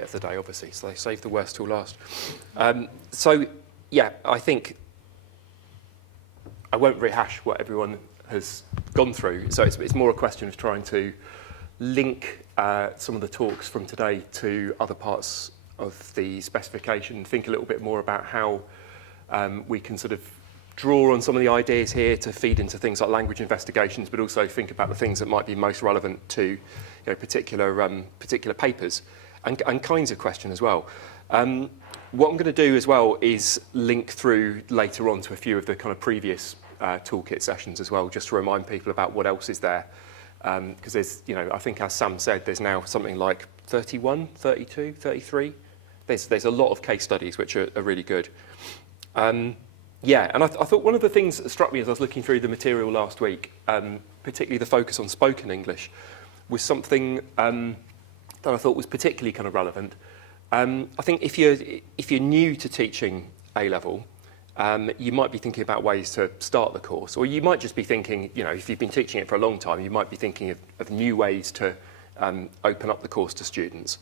of the day, obviously, so they save the worst till last. So, yeah, I think I won't rehash what everyone has gone through, so it's more a question of trying to link some of the talks from today to other parts of the specification, think a little bit more about how we can sort of draw on some of the ideas here to feed into things like language investigations, but also think about the things that might be most relevant to particular papers and kinds of question as well. What I'm going to do as well is link through later on to a few of the kind of previous toolkit sessions as well, just to remind people about what else is there. Because there's, I think as Sam said, there's now something like 31, 32, 33. There's a lot of case studies which are really good. Yeah, and I thought one of the things that struck me as I was looking through the material last week, particularly the focus on spoken English, was something that I thought was particularly kind of relevant. I think if you're new to teaching A-level, you might be thinking about ways to start the course, or you might just be thinking, if you've been teaching it for a long time, you might be thinking of new ways to open up the course to students.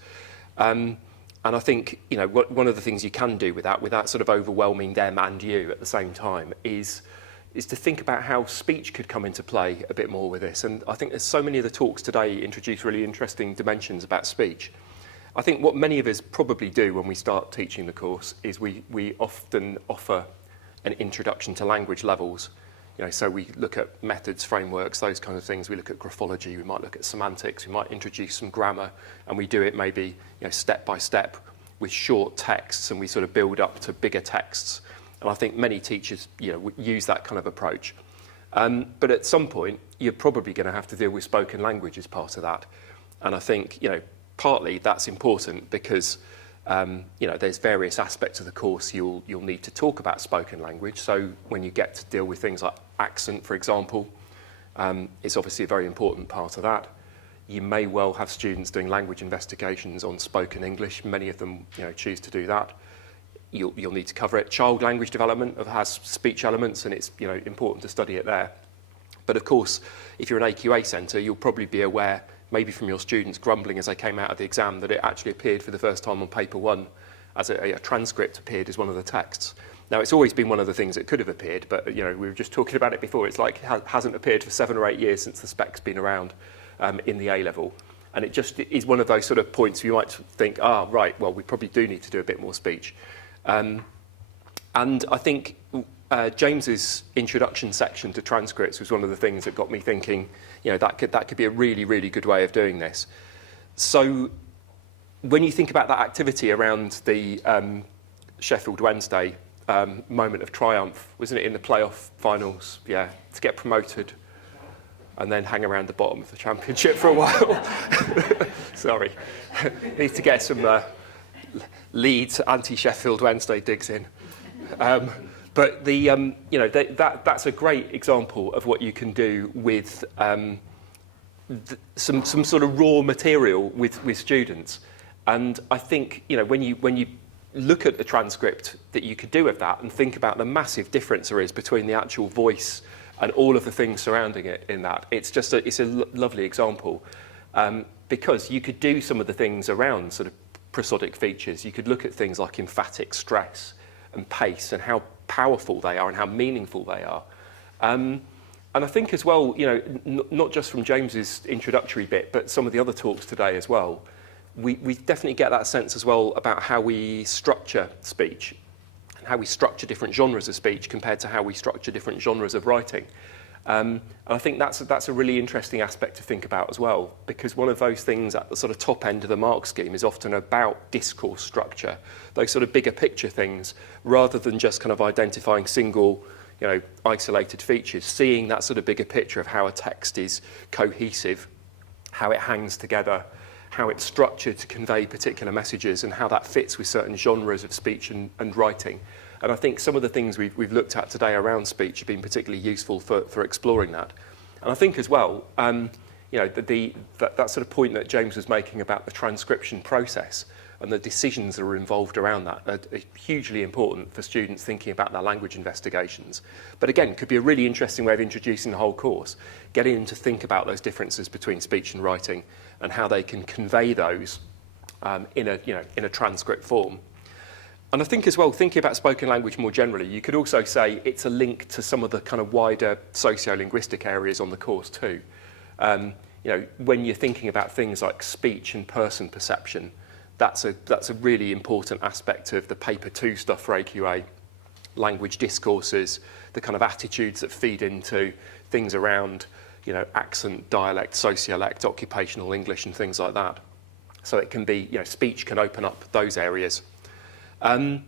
And I think, one of the things you can do without sort of overwhelming them and you at the same time is to think about how speech could come into play a bit more with this. And I think there's so many of the talks today introduce really interesting dimensions about speech. I think what many of us probably do when we start teaching the course is we often offer an introduction to language levels. So we look at methods, frameworks, those kind of things. We look at graphology, we might look at semantics, we might introduce some grammar, and we do it maybe step by step with short texts, and we sort of build up to bigger texts. And I think many teachers use that kind of approach. But at some point, you're probably going to have to deal with spoken language as part of that. And I think, partly that's important because there's various aspects of the course you'll need to talk about spoken language. So when you get to deal with things like accent, for example, it's obviously a very important part of that. You may well have students doing language investigations on spoken English. Many of them choose to do that. You'll need to cover it. Child language development has speech elements, and it's important to study it there. But of course, if you're an AQA centre, you'll probably be aware, maybe from your students grumbling as they came out of the exam, that it actually appeared for the first time on paper 1 as a transcript appeared as one of the texts. Now, it's always been one of the things that could have appeared, but we were just talking about it before. It's like it hasn't appeared for 7 or 8 years since the spec's been around in the A-level. And it just is one of those sort of points you might think, right, well, we probably do need to do a bit more speech. And I think James's introduction section to transcripts was one of the things that got me thinking, that could be a really, really good way of doing this. So when you think about that activity around the Sheffield Wednesday moment of triumph, wasn't it in the playoff finals? Yeah, to get promoted and then hang around the bottom of the championship for a while. Sorry, need to get some Leeds anti-Sheffield Wednesday digs in. But that's a great example of what you can do with some sort of raw material with students. And I think when you look at the transcript that you could do with that and think about the massive difference there is between the actual voice and all of the things surrounding it in that, it's a lovely example because you could do some of the things around sort of prosodic features. You could look at things like emphatic stress and pace and how powerful they are and how meaningful they are. And I think as well, not just from James's introductory bit, but some of the other talks today as well, we definitely get that sense as well about how we structure speech and how we structure different genres of speech compared to how we structure different genres of writing. And I think that's a really interesting aspect to think about as well, because one of those things at the sort of top end of the mark scheme is often about discourse structure, those sort of bigger picture things, rather than just kind of identifying single, isolated features, seeing that sort of bigger picture of how a text is cohesive, how it hangs together, how it's structured to convey particular messages, and how that fits with certain genres of speech and writing. And I think some of the things we've looked at today around speech have been particularly useful for exploring that. And I think as well, that sort of point that James was making about the transcription process and the decisions that are involved around that are hugely important for students thinking about their language investigations. But again, could be a really interesting way of introducing the whole course, getting them to think about those differences between speech and writing and how they can convey those in a transcript form. And I think as well, thinking about spoken language more generally, you could also say it's a link to some of the kind of wider sociolinguistic areas on the course too. When you're thinking about things like speech and person perception, that's a really important aspect of the paper 2 stuff for AQA. Language discourses, the kind of attitudes that feed into things around, accent, dialect, sociolect, occupational English and things like that. So it can be, speech can open up those areas. And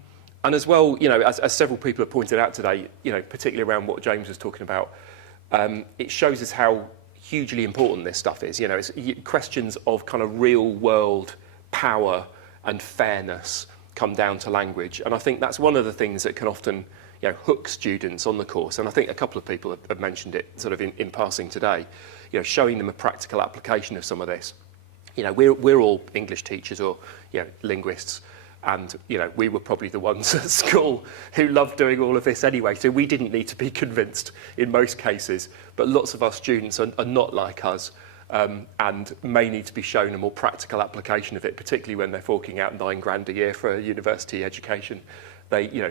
as well, as several people have pointed out today, particularly around what James was talking about, it shows us how hugely important this stuff is. It's questions of kind of real world power and fairness come down to language. And I think that's one of the things that can often hook students on the course. And I think a couple of people have mentioned it sort of in passing today, showing them a practical application of some of this. We're all English teachers or linguists. And, we were probably the ones at school who loved doing all of this anyway. So we didn't need to be convinced in most cases. But lots of our students are not like us and may need to be shown a more practical application of it, particularly when they're forking out £9,000 a year for a university education.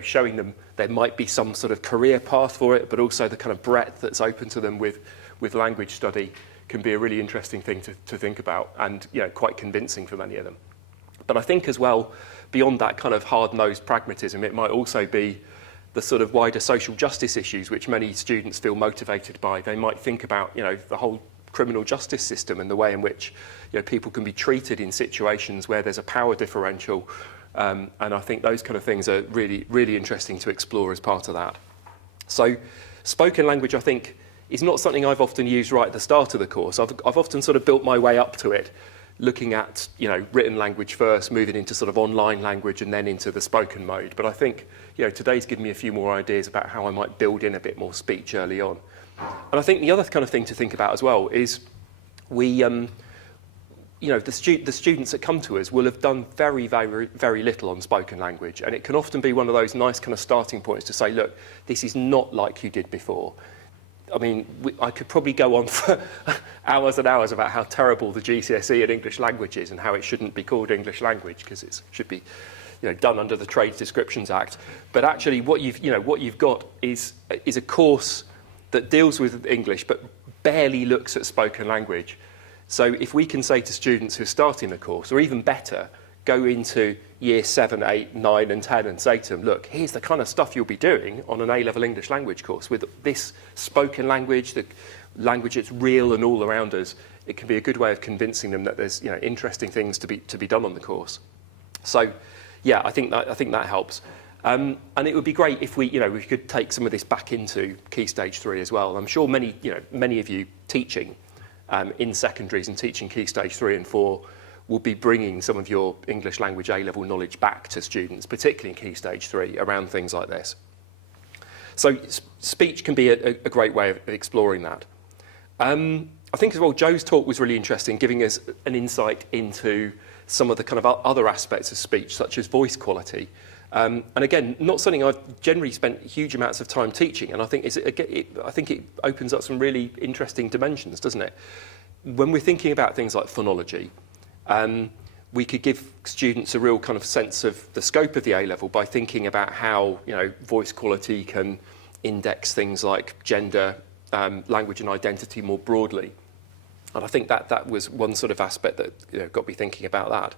Showing them there might be some sort of career path for it, but also the kind of breadth that's open to them with language study can be a really interesting thing to think about and, quite convincing for many of them. But I think as well, beyond that kind of hard-nosed pragmatism, it might also be the sort of wider social justice issues which many students feel motivated by. They might think about, the whole criminal justice system and the way in which people can be treated in situations where there's a power differential. And I think those kind of things are really, really interesting to explore as part of that. So spoken language, I think, is not something I've often used right at the start of the course. I've often sort of built my way up to it, looking at written language first, moving into sort of online language and then into the spoken mode. But I think today's given me a few more ideas about how I might build in a bit more speech early on. And I think the other kind of thing to think about as well is we, the students that come to us will have done very, very, very little on spoken language. And it can often be one of those nice kind of starting points to say, look, this is not like you did before. I mean, I could probably go on for hours and hours about how terrible the GCSE in English language is and how it shouldn't be called English language because it should be, done under the Trade Descriptions Act. But actually, what you've got is a course that deals with English but barely looks at spoken language. So if we can say to students who are starting the course, or even better, go into year 7, 8, 9 and 10 and say to them, look, here's the kind of stuff you'll be doing on an A-level English language course with this spoken language, the language that's real and all around us. It can be a good way of convincing them that there's interesting things to be done on the course. So yeah, I think that helps. And it would be great if we could take some of this back into Key Stage 3 as well. I'm sure many of you teaching in secondaries and teaching Key Stage 3 and 4 will be bringing some of your English language A-level knowledge back to students, particularly in Key Stage 3, around things like this. So speech can be a great way of exploring that. I think as well, Joe's talk was really interesting, giving us an insight into some of the kind of other aspects of speech, such as voice quality. And again, not something I've generally spent huge amounts of time teaching, and I think it opens up some really interesting dimensions, doesn't it? When we're thinking about things like phonology, we could give students a real kind of sense of the scope of the A-level by thinking about how voice quality can index things like gender, language and identity more broadly. And I think that was one sort of aspect that got me thinking about that.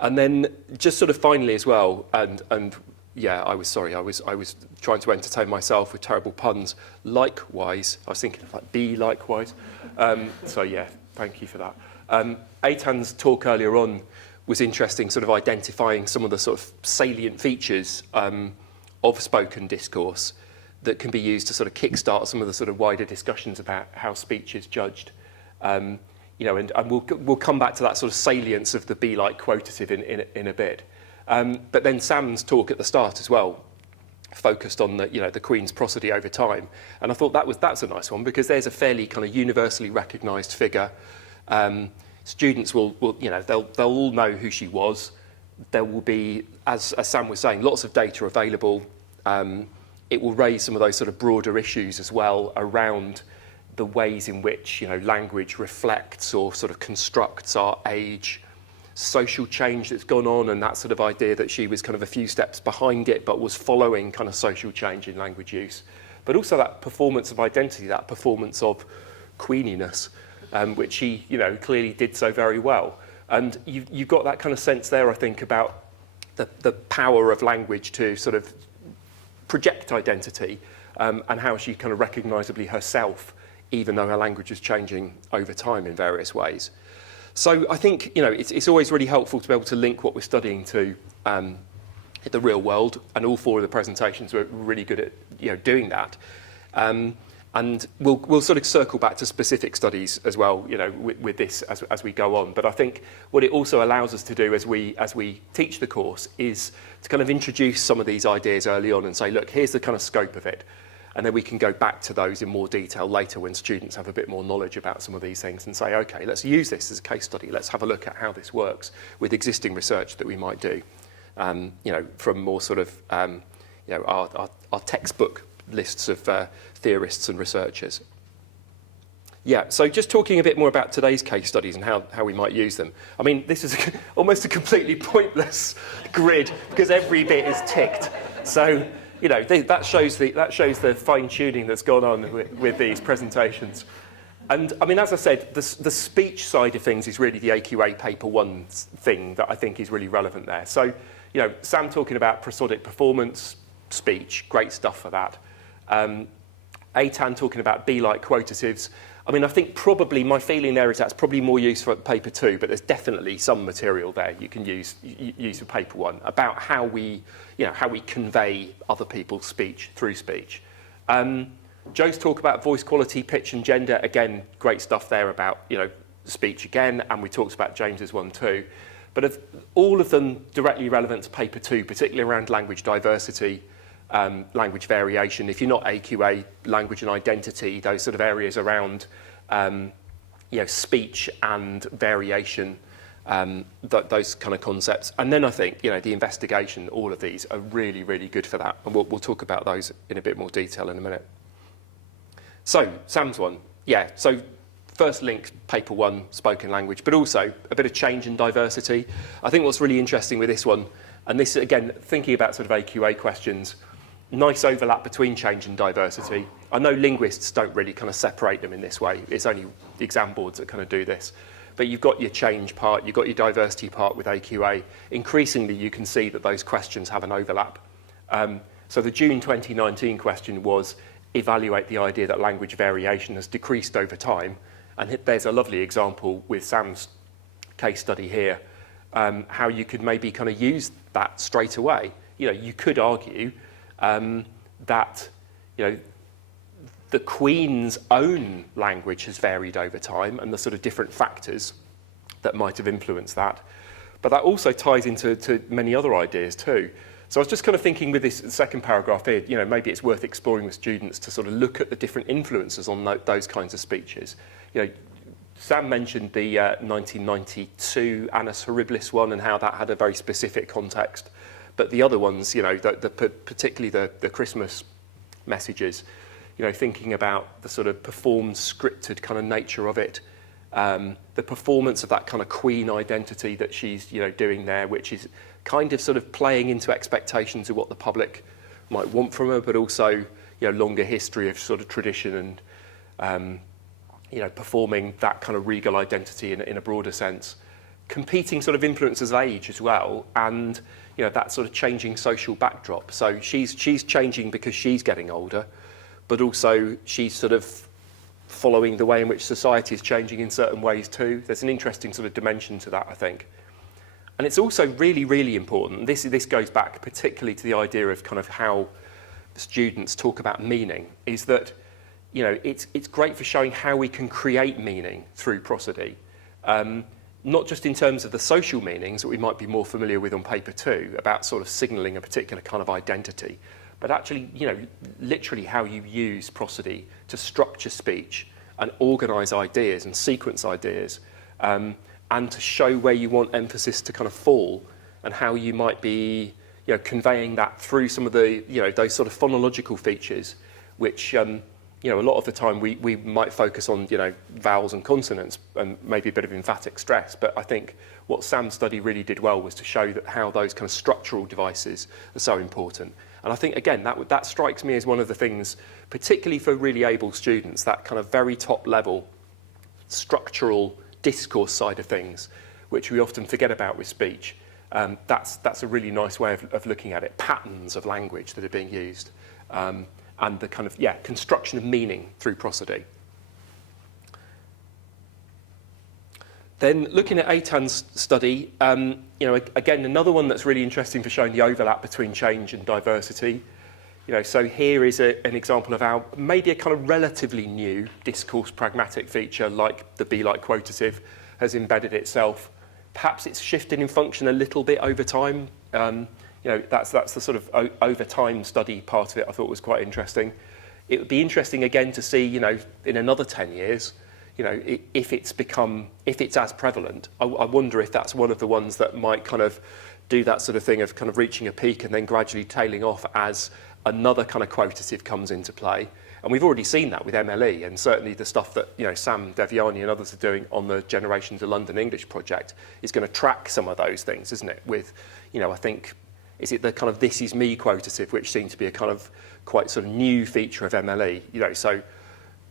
And then just sort of finally as well, and yeah, I was trying to entertain myself with terrible puns. Likewise, I was thinking of like be likewise. So yeah, thank you for that. Eitan's talk earlier on was interesting, sort of identifying some of the sort of salient features of spoken discourse that can be used to sort of kickstart some of the sort of wider discussions about how speech is judged. And we'll come back to that sort of salience of the be like quotative in a bit. But then Sam's talk at the start as well focused on the Queen's prosody over time, and I thought that's a nice one because there's a fairly kind of universally recognised figure. Students will they'll all know who she was. There will be, as Sam was saying, lots of data available. It will raise some of those sort of broader issues as well around the ways in which language reflects or sort of constructs our age, social change that's gone on, and that sort of idea that she was kind of a few steps behind it, but was following kind of social change in language use. But also that performance of identity, that performance of queeniness, which she, clearly did so very well. And you've got that kind of sense there, I think, about the power of language to sort of project identity, and how she kind of recognisably herself, even though her language is changing over time in various ways. So I think, it's always really helpful to be able to link what we're studying to the real world, and all four of the presentations were really good at, doing that. And we'll sort of circle back to specific studies as well, with this as we go on. But I think what it also allows us to do as we teach the course is to kind of introduce some of these ideas early on and say, look, here's the kind of scope of it. And then we can go back to those in more detail later when students have a bit more knowledge about some of these things and say, okay, let's use this as a case study. Let's have a look at how this works with existing research that we might do, from more sort of, our textbook lists of theorists and researchers. Yeah, so just talking a bit more about today's case studies and how we might use them. I mean, this is almost a completely pointless grid because every bit is ticked. So, that shows the fine-tuning that's gone on with these presentations. And I mean, as I said, the speech side of things is really the AQA paper 1 thing that I think is really relevant there. So, Sam talking about prosodic performance, speech, great stuff for that. Eitan talking about be-like quotatives. I mean, I think probably my feeling there is that's probably more useful for paper 2, but there's definitely some material there you can use for paper 1 about how we convey other people's speech through speech. Joe's talk about voice quality, pitch and gender, again, great stuff there about, speech again, and we talked about James's one too. But all of them directly relevant to paper 2, particularly around language diversity, language variation. If you're not AQA, language and identity, those sort of areas around speech and variation, those kind of concepts. And then I think the investigation, all of these are really, really good for that. And we'll talk about those in a bit more detail in a minute. So Sam's one, so first link, paper 1, spoken language, but also a bit of change and diversity. I think what's really interesting with this one, and this again, thinking about sort of AQA questions, nice overlap between change and diversity. I know linguists don't really kind of separate them in this way. It's only the exam boards that kind of do this. But you've got your change part, you've got your diversity part with AQA. Increasingly, you can see that those questions have an overlap. So the June 2019 question was, evaluate the idea that language variation has decreased over time. And there's a lovely example with Sam's case study here, how you could maybe kind of use that straight away. You could argue that the Queen's own language has varied over time and the sort of different factors that might have influenced that. But that also ties into many other ideas too. So I was just kind of thinking with this second paragraph here, maybe it's worth exploring with students to sort of look at the different influences on those kinds of speeches. Sam mentioned the 1992 Annus Horribilis one and how that had a very specific context. But the other ones, particularly the Christmas messages, thinking about the sort of performed, scripted kind of nature of it, the performance of that kind of queen identity that she's, doing there, which is kind of sort of playing into expectations of what the public might want from her, but also, longer history of sort of tradition and, performing that kind of regal identity in a broader sense. Competing sort of influences of age as well, and that sort of changing social backdrop. So she's changing because she's getting older, but also she's sort of following the way in which society is changing in certain ways too. There's an interesting sort of dimension to that, I think. And it's also really, really important. This goes back particularly to the idea of kind of how students talk about meaning, is that it's great for showing how we can create meaning through prosody. Not just in terms of the social meanings that we might be more familiar with on paper 2, about sort of signalling a particular kind of identity, but actually, literally how you use prosody to structure speech and organise ideas and sequence ideas, and to show where you want emphasis to kind of fall and how you might be, conveying that through some of the, those sort of phonological features, which you know, a lot of the time we might focus on, you know, vowels and consonants and maybe a bit of emphatic stress, but I think what Sam's study really did well was to show that how those kind of structural devices are so important. And I think, again, that strikes me as one of the things, particularly for really able students, that kind of very top level structural discourse side of things, which we often forget about with speech. That's a really nice way of looking at it. Patterns of language that are being used, and the kind of, construction of meaning through prosody. Then looking at Eitan's study, you know, again, another one that's really interesting for showing the overlap between change and diversity. You know, so here is an example of how maybe a kind of relatively new discourse pragmatic feature like the be-like quotative has embedded itself. Perhaps it's shifted in function a little bit over time. You know, that's the sort of over time study part of it I thought was quite interesting. It would be interesting again to see, you know, in another 10 years, you know, if it's as prevalent. I wonder if that's one of the ones that might kind of do that sort of thing of kind of reaching a peak and then gradually tailing off as another kind of quotative comes into play. And we've already seen that with MLE, and certainly the stuff that, you know, Sam Devyani and others are doing on the Generations of London English project is going to track some of those things, isn't it? With, you know, I think, is it the kind of this is me quotative, which seems to be a kind of quite sort of new feature of MLE, you know, so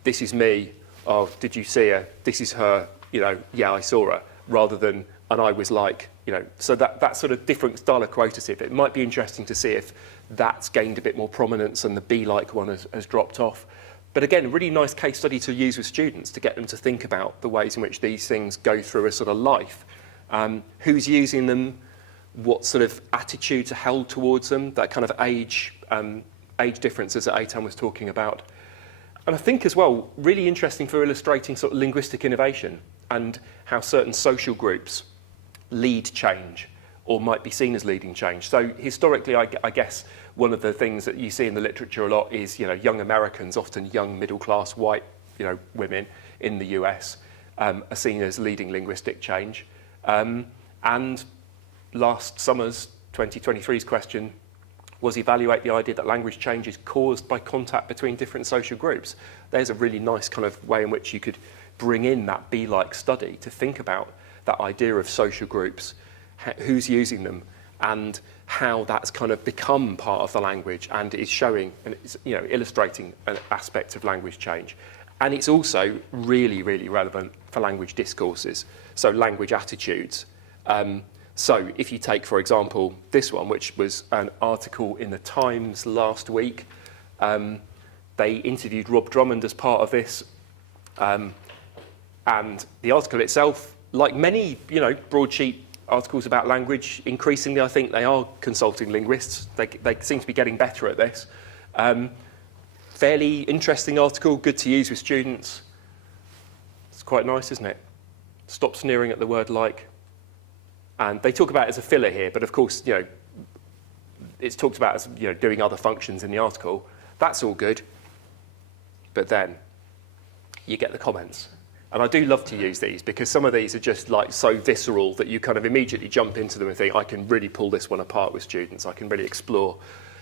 this is me, oh, did you see her? This is her, you know, yeah, I saw her, rather than, and I was like, you know, so that sort of different style of quotative, it might be interesting to see if that's gained a bit more prominence and the be-like one has dropped off. But again, a really nice case study to use with students to get them to think about the ways in which these things go through a sort of life. Who's using them, what sort of attitudes are held towards them, that kind of age differences that Eitan was talking about. And I think as well, really interesting for illustrating sort of linguistic innovation and how certain social groups lead change or might be seen as leading change. So historically, I guess one of the things that you see in the literature a lot is, you know, young Americans, often young middle-class white, you know, women in the US are seen as leading linguistic change. And last summer's 2023's question was evaluate the idea that language change is caused by contact between different social groups. There's a really nice kind of way in which you could bring in that be-like study to think about that idea of social groups, who's using them, and how that's kind of become part of the language and is showing and it's, you know, illustrating an aspect of language change. And it's also really, really relevant for language discourses, so language attitudes. So if you take, for example, this one, which was an article in the Times last week, they interviewed Rob Drummond as part of this, and the article itself, like many, you know, broadsheet articles about language, increasingly I think they are consulting linguists. They seem to be getting better at this. Fairly interesting article, good to use with students. It's quite nice, isn't it? Stop sneering at the word like. And they talk about it as a filler here, but of course, you know, it's talked about as, you know, doing other functions in the article. That's all good. But then you get the comments. And I do love to use these because some of these are just like so visceral that you kind of immediately jump into them and think, I can really pull this one apart with students. I can really explore,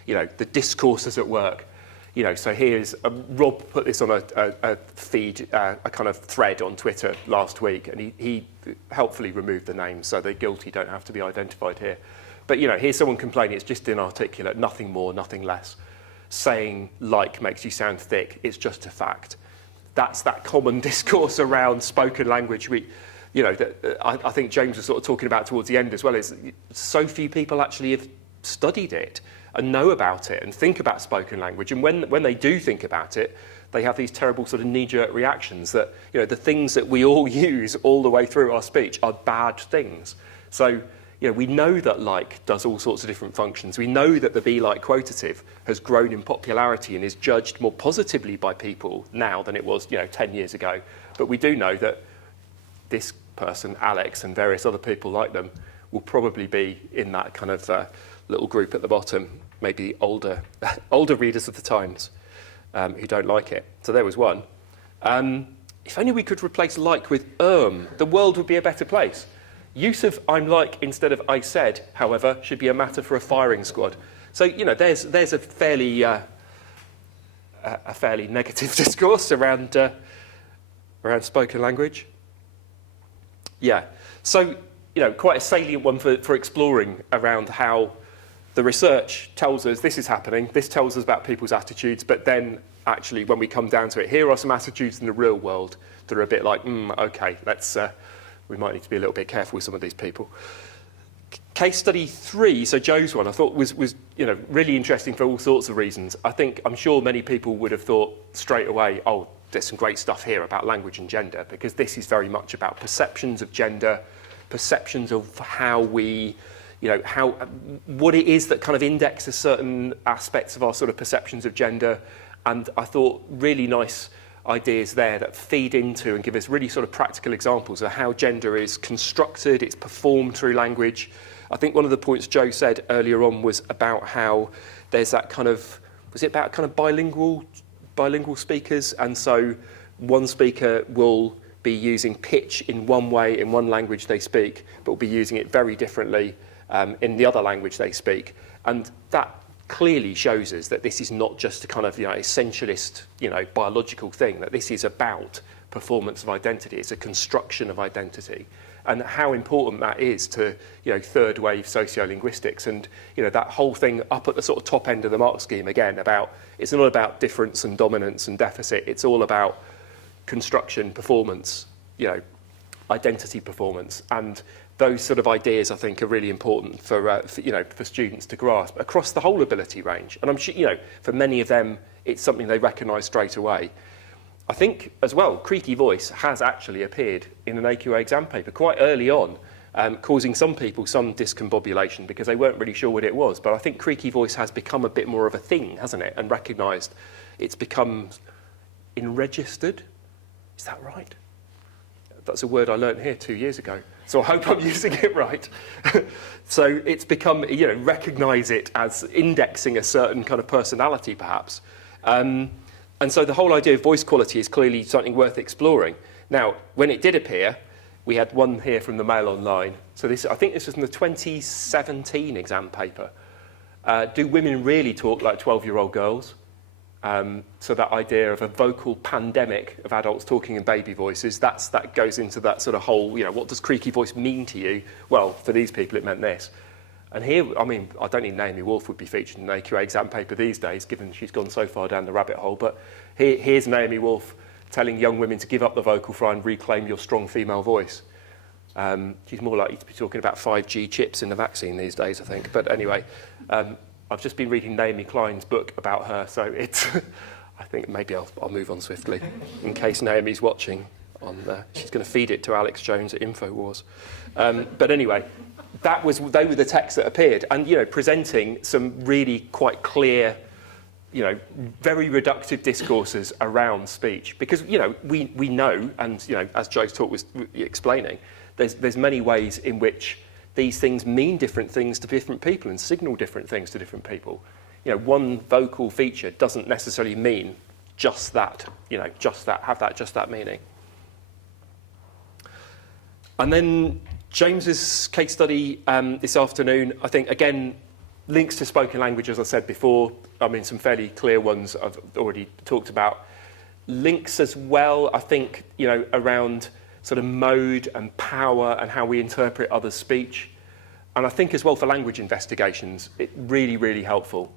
you know, the discourses at work. You know, so here's, Rob put this on a feed, a kind of thread on Twitter last week, and he helpfully removed the names so the guilty don't have to be identified here. But, you know, here's someone complaining, it's just inarticulate, nothing more, nothing less. Saying like makes you sound thick, it's just a fact. That's that common discourse around spoken language. You know, that I think James was sort of talking about towards the end as well, is so few people actually have studied it and know about it and think about spoken language. And when they do think about it, they have these terrible sort of knee-jerk reactions that, you know, the things that we all use all the way through our speech are bad things. So, you know, we know that like does all sorts of different functions. We know that the be-like quotative has grown in popularity and is judged more positively by people now than it was, you know, 10 years ago. But we do know that this person, Alex, and various other people like them will probably be in that kind of little group at the bottom, maybe older readers of the Times who don't like it. So there was one. If only we could replace like with the world would be a better place. Use of I'm like instead of I said, however, should be a matter for a firing squad. So, you know, there's a fairly a fairly negative discourse around spoken language. Yeah, so quite a salient one for exploring around how the research tells us this is happening, this tells us about people's attitudes, but then actually when we come down to it, here are some attitudes in the real world that are a bit like, okay, we might need to be a little bit careful with some of these people. Case study 3, so Joe's one, I thought was really interesting for all sorts of reasons. I'm sure many people would have thought straight away, oh, there's some great stuff here about language and gender, because this is very much about perceptions of gender, perceptions of how we, what it is that kind of indexes certain aspects of our sort of perceptions of gender. And I thought really nice ideas there that feed into and give us really sort of practical examples of how gender is constructed, it's performed through language. I think one of the points Joe said earlier on was about how there's that kind of, was it about kind of bilingual speakers? And so one speaker will be using pitch in one way in one language they speak, but will be using it very differently in the other language they speak. And that clearly shows us that this is not just a kind of essentialist biological thing, that this is about performance of identity. It's a construction of identity, and how important that is to third wave sociolinguistics, and that whole thing up at the sort of top end of the mark scheme again, about it's not about difference and dominance and deficit, it's all about construction, performance, identity performance. And those sort of ideas, I think, are really important for students to grasp across the whole ability range. And I'm sure, for many of them, it's something they recognise straight away. I think, as well, creaky voice has actually appeared in an AQA exam paper quite early on, causing some people some discombobulation because they weren't really sure what it was. But I think creaky voice has become a bit more of a thing, hasn't it? And recognised, it's become enregistered. Is that right? That's a word I learnt here 2 years ago. So I hope I'm using it right. So it's become, recognise it as indexing a certain kind of personality, perhaps. And so the whole idea of voice quality is clearly something worth exploring. Now, when it did appear, we had one here from the Mail Online. So I think this was in the 2017 exam paper. Do women really talk like 12-year-old girls? So that idea of a vocal pandemic of adults talking in baby voices, that goes into that sort of whole, what does creaky voice mean to you? Well, for these people, it meant this. And here, I don't think Naomi Wolf would be featured in an AQA exam paper these days, given she's gone so far down the rabbit hole. But here's Naomi Wolf telling young women to give up the vocal fry and reclaim your strong female voice. She's more likely to be talking about 5G chips in the vaccine these days, I think. But anyway, I've just been reading Naomi Klein's book about her, so it's. I think maybe I'll move on swiftly, in case Naomi's watching. She's going to feed it to Alex Jones at InfoWars. But anyway, they were the texts that appeared, and presenting some really quite clear, very reductive discourses around speech, because we know, and as Joe's talk was explaining, there's many ways in which these things mean different things to different people and signal different things to different people. One vocal feature doesn't necessarily mean just that, just that meaning. And then James's case study this afternoon, I think, again, links to spoken language, as I said before. Some fairly clear ones I've already talked about. Links as well, I think, around sort of mode and power and how we interpret others' speech. And I think as well for language investigations, it's really, really helpful.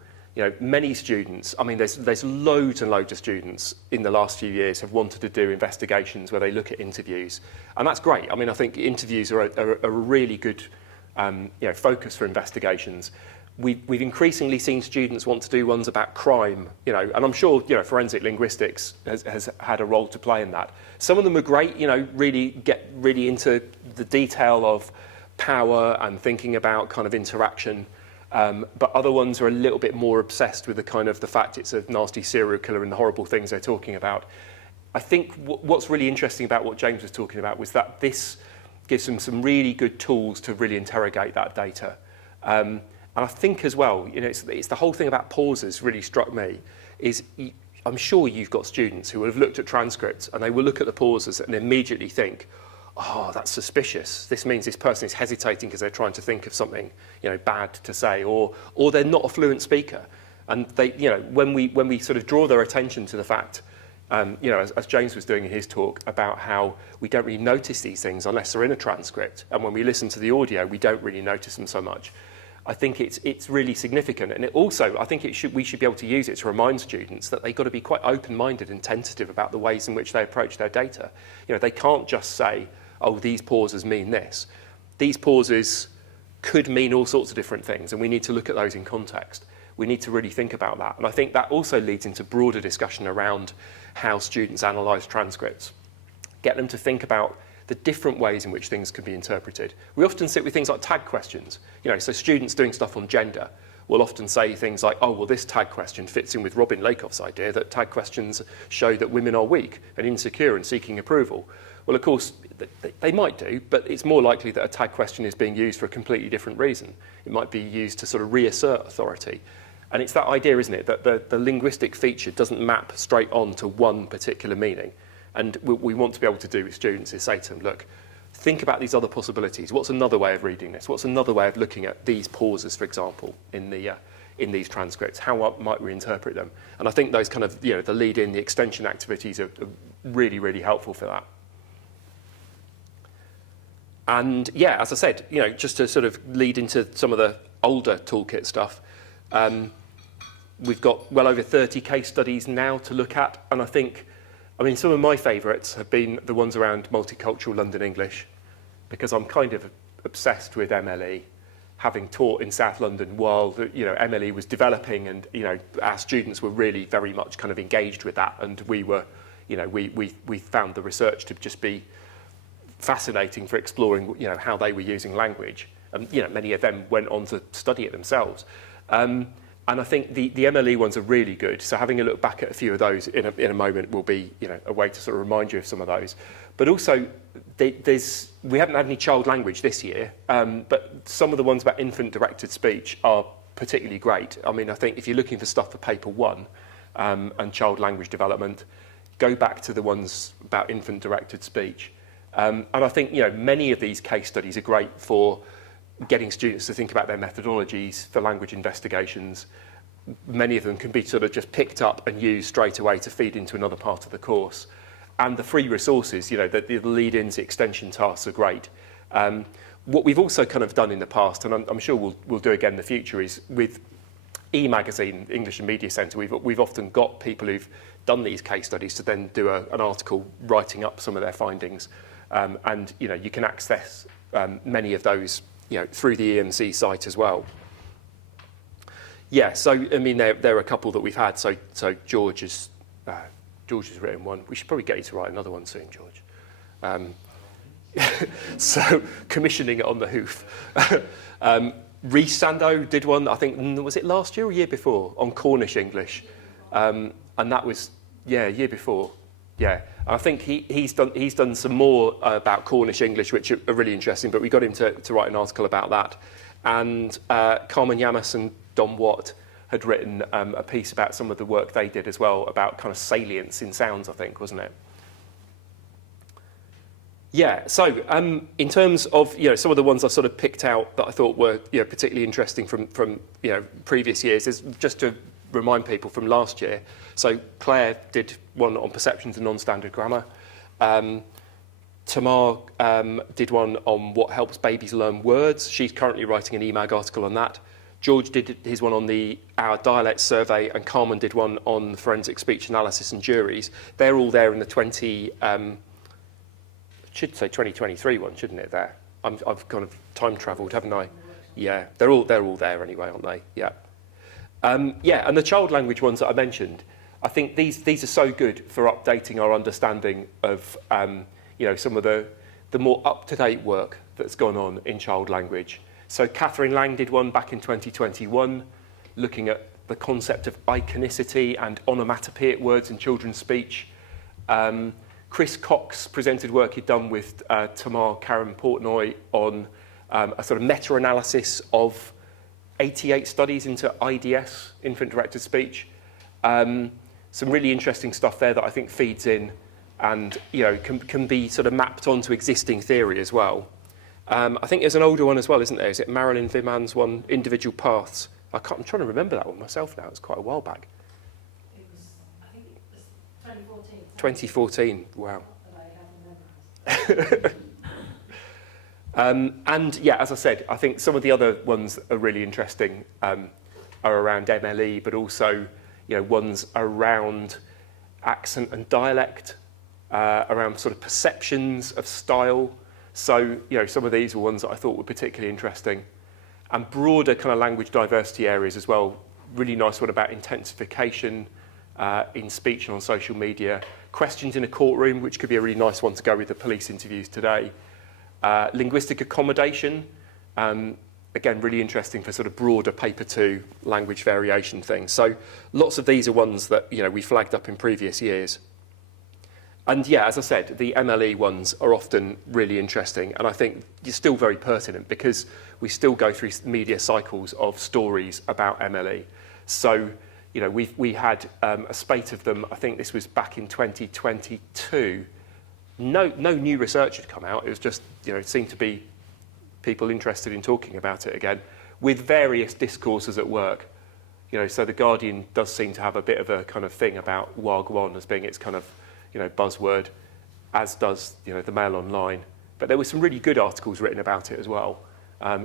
Many students, there's loads and loads of students in the last few years have wanted to do investigations where they look at interviews. And that's great. I think interviews are a really good focus for investigations. We've increasingly seen students want to do ones about crime, and I'm sure, forensic linguistics has had a role to play in that. Some of them are great, really get really into the detail of power and thinking about kind of interaction. But other ones are a little bit more obsessed with the fact it's a nasty serial killer and the horrible things they're talking about. I think what's really interesting about what James was talking about was that this gives them some really good tools to really interrogate that data. And I think as well, it's the whole thing about pauses really struck me, is I'm sure you've got students who will have looked at transcripts and they will look at the pauses and immediately think, oh, that's suspicious. This means this person is hesitating because they're trying to think of something, bad to say, or they're not a fluent speaker. And they, you know, when we sort of draw their attention to the fact, you know, as James was doing in his talk about how we don't really notice these things unless they're in a transcript, and when we listen to the audio, we don't really notice them so much. I think it's really significant, and it also, I think we should be able to use it to remind students that they've got to be quite open-minded and tentative about the ways in which they approach their data. You know, they can't just say, oh, these pauses mean this. These pauses could mean all sorts of different things, and we need to look at those in context. We need to really think about that. And I think that also leads into broader discussion around how students analyse transcripts. Get them to think about the different ways in which things can be interpreted. We often sit with things like tag questions. You know, so students doing stuff on gender will often say things like, oh, well, this tag question fits in with Robin Lakoff's idea that tag questions show that women are weak and insecure and seeking approval. Well, of course, they might do, but it's more likely that a tag question is being used for a completely different reason. It might be used to sort of reassert authority. And it's that idea, isn't it, that the linguistic feature doesn't map straight on to one particular meaning. And what we want to be able to do with students is say to them, look, think about these other possibilities. What's another way of reading this? What's another way of looking at these pauses, for example, in these transcripts? How might we interpret them? And I think those kind of, you know, the lead-in, the extension activities are really, really helpful for that. And yeah, as I said, you know, just to sort of lead into some of the older toolkit stuff, we've got well over 30 case studies now to look at, and I mean, some of my favourites have been the ones around multicultural London English, because I'm kind of obsessed with MLE, having taught in South London while you know, MLE was developing, and you know, our students were really very much kind of engaged with that, and we were, you know, we found the research to just be fascinating for exploring, you know, how they were using language, and you know, many of them went on to study it themselves. And I think the MLE ones are really good. So having a look back at a few of those in a moment will be, you know, a way to sort of remind you of some of those. But also, we haven't had any child language this year, but some of the ones about infant-directed speech are particularly great. I mean, I think if you're looking for stuff for paper 1 and child language development, go back to the ones about infant-directed speech. And I think, you know, many of these case studies are great for getting students to think about their methodologies for language investigations. Many of them can be sort of just picked up and used straight away to feed into another part of the course. And the free resources, you know, the lead-ins, the extension tasks are great. What we've also kind of done in the past, and I'm sure we'll do again in the future, is with e-magazine, English and Media Centre, we've often got people who've done these case studies to then do an article writing up some of their findings. And, you know, you can access many of those, you know, through the EMC site as well. Yeah, so I mean, there are a couple that we've had. So George has written one. We should probably get you to write another one soon, George. So commissioning it on the hoof. Reece Sando did one, I think, was it last year or year before, on Cornish English, and that was year before. Yeah, I think he's done some more about Cornish English, which are really interesting, but we got him to write an article about that. And Carmen Yamas and Don Watt had written a piece about some of the work they did as well, about kind of salience in sounds, I think, wasn't it? Yeah, so in terms of, you know, some of the ones I sort of picked out that I thought were, you know, particularly interesting from you know, previous years, is just to remind people from last year. So Claire did one on perceptions and non-standard grammar. Tamar did one on what helps babies learn words. She's currently writing an EMAG article on that. George did his one on our dialect survey, and Carmen did one on forensic speech analysis and juries. They're all there in the should say 2023 one, shouldn't it? There, I've kind of time travelled, haven't I? Yeah, they're all there anyway, aren't they? Yeah. Yeah, and the child language ones that I mentioned, I think these are so good for updating our understanding of you know, some of the more up-to-date work that's gone on in child language. So Catherine Lang did one back in 2021, looking at the concept of iconicity and onomatopoeic words in children's speech. Chris Cox presented work he'd done with Tamar Karen Portnoy on a sort of meta-analysis of 88 studies into IDS, infant-directed speech. Some really interesting stuff there that I think feeds in and, you know, can be sort of mapped onto existing theory as well. I think there's an older one as well, isn't there? Is it Marilyn Viman's one, Individual Paths? I'm trying to remember that one myself now. It's quite a while back. It was, I think it was 2014. 2014, wow. That I have memorised. And yeah, as I said, I think some of the other ones that are really interesting are around MLE, but also, ones around accent and dialect, around sort of perceptions of style. So, some of these were ones that I thought were particularly interesting. And broader kind of language diversity areas as well. Really nice one about intensification in speech and on social media. Questions in a courtroom, which could be a really nice one to go with the police interviews today. Linguistic accommodation, again, really interesting for sort of broader paper 2 language variation things. So lots of these are ones that, we flagged up in previous years. And yeah, as I said, the MLE ones are often really interesting, and I think you're still very pertinent because we still go through media cycles of stories about MLE. So, we had a spate of them. I think this was back in 2022. No new research had come out. It was just, it seemed to be people interested in talking about it again, with various discourses at work. So the Guardian does seem to have a bit of a kind of thing about Wagwan as being its kind of buzzword, as does the Mail Online. But there were some really good articles written about it as well,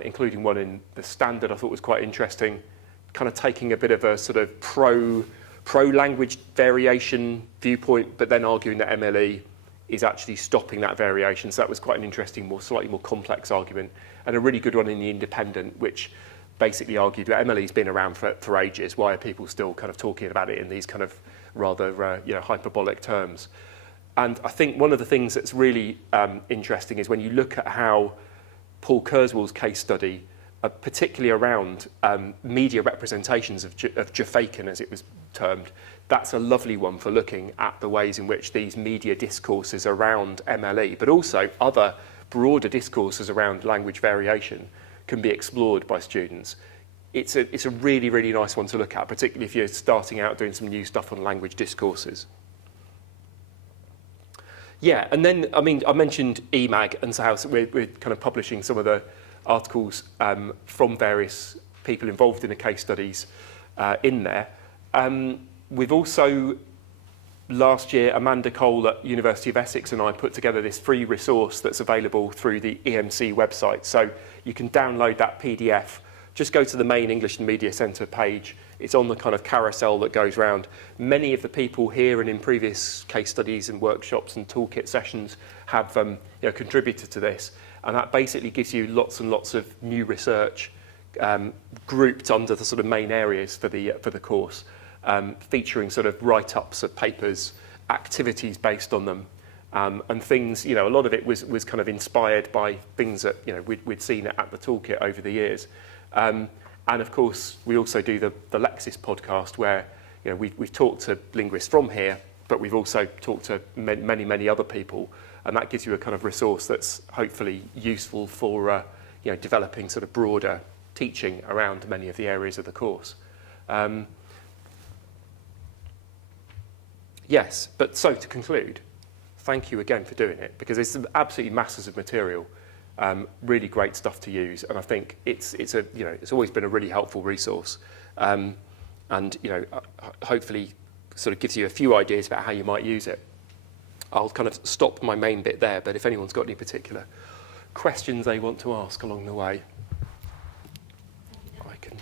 including one in the Standard I thought was quite interesting, kind of taking a bit of a sort of pro-language variation viewpoint, but then arguing that MLE is actually stopping that variation. So that was quite an interesting, slightly more complex argument, and a really good one in the Independent, which basically argued that MLE's been around for ages. Why are people still kind of talking about it in these kind of rather hyperbolic terms? And I think one of the things that's really interesting is when you look at how Paul Kurzweil's case study, particularly around media representations of Jafaican, as it was termed, that's a lovely one for looking at the ways in which these media discourses around MLE, but also other broader discourses around language variation, can be explored by students. It's a really, really nice one to look at, particularly if you're starting out doing some new stuff on language discourses. Yeah, and then, I mentioned EMAG, and so how we're kind of publishing some of the articles from various people involved in the case studies in there. We've also, last year, Amanda Cole at University of Essex and I put together this free resource that's available through the EMC website. So you can download that PDF. Just go to the main English and Media Centre page. It's on the kind of carousel that goes round. Many of the people here and in previous case studies and workshops and toolkit sessions have contributed to this. And that basically gives you lots and lots of new research grouped under the sort of main areas for the course, featuring sort of write-ups of papers, activities based on them, and things. A lot of it was kind of inspired by things that we'd seen at the toolkit over the years. And of course, we also do the Lexis podcast where we've talked to linguists from here, but we've also talked to many other people, and that gives you a kind of resource that's hopefully useful for developing sort of broader teaching around many of the areas of the course. Yes, but so to conclude, thank you again for doing it, because it's absolutely masses of material. Really great stuff to use, and I think it's always been a really helpful resource, and hopefully sort of gives you a few ideas about how you might use it. I'll kind of stop my main bit there, but if anyone's got any particular questions they want to ask along the way, I can